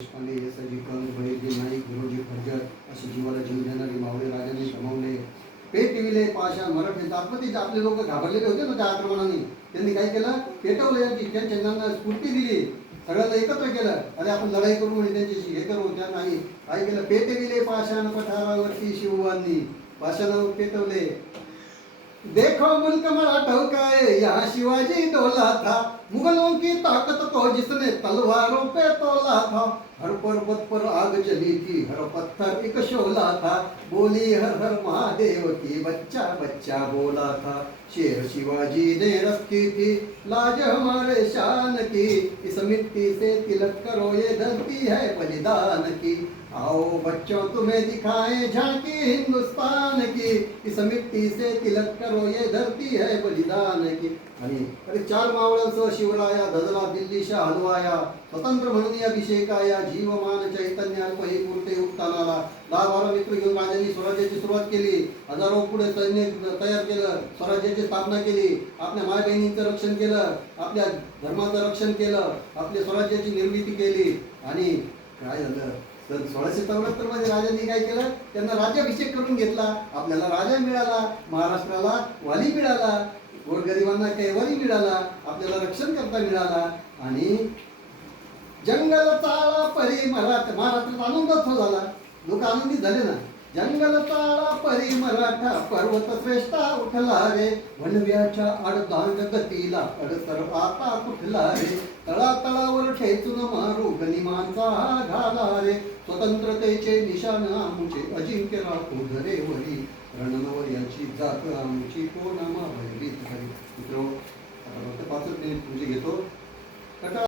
Deshpande, SIG. कंग, बळीजी नाईक, गुरुजी फज्जत अशी जीवाला जीव देणारी मावळे राजांनी गमावले. पेटविले पाषाण मराठे आत्महत्ये आपले लोक घाबरलेले होते ना त्या आक्रमणाने. त्यांनी काय केलं, पेटवलं यांची त्यांना स्फूर्ती दिली, सगळ्यांना एकत्र केलं. अरे आपण लढाई करू म्हणजे त्यांच्याशी हे करू. त्या नाही काय केलं, पेटविले पाषाण पठारावरती शिवबांनी पाषाण पेटवले. देखो मुल्क मराठों का है, यहाँ शिवाजी डोला था, मुगलों की ताकत को जिसने तलवारों पे तोला था। हर पर्वत पर आग जली थी, हर पत्थर एक शोला था, बोली हर हर महादेव की, बच्चा बच्चा बोला था। शेर शिवाजी ने रखी थी लाज हमारे शान की, इस मिट्टी से तिलक करो ये धरती है बलिदान की। आओ बच्चों तुम्हें दिखाएं झांकी हिंदुस्तान की, इस मिट्टी से तिलक करो ये धरती है बलिदान की। आणि अरे चार मावळ्यांसह शिवराया धजला दिल्लीशा हलवाया, स्वतंत्र म्हणून अभिषेकाया, जीवमान चैतन्य अल्पही मूर्ते उत्तानाला। 10-12 मित्र घेऊन राजांनी स्वराज्याची सुरुवात केली. हजारो पुढे सैन्य तयार केलं, स्वराज्याची स्थापना केली, आपल्या माय बहिणींचं रक्षण केलं, आपल्या धर्माचं रक्षण केलं, आपल्या स्वराज्याची निर्मिती केली. आणि काय झालं, तर 1674 मध्ये राजांनी काय केलं, त्यांना राज्याभिषेक करून घेतला. आपल्याला राजा मिळाला, महाराष्ट्राला वाली मिळाला, गोरगरिबांना कैवारी मिळाला, आपल्याला रक्षण करता मिळाला. आणि जंगल चाळा परी महाराष्ट्रात आनंदोत्सव झाला, लोक आनंदित झाले ना. जंगल चाळा परी मराठा, पर्वत श्रेष्ठा उठला रे, वणव्याच्या अर्धांग गतीला अडसर आता कुठला रे, तळातळावर ठेचून मारू गनिमांचा घाला रे, स्वतंत्रतेचे निशाण आमचे अजिंक्य राखू धरेवरी, रणनवर याची जात आमची कोण आम्हा भयभीत झाली. मित्र 5 मिनिट तुझे घेतो.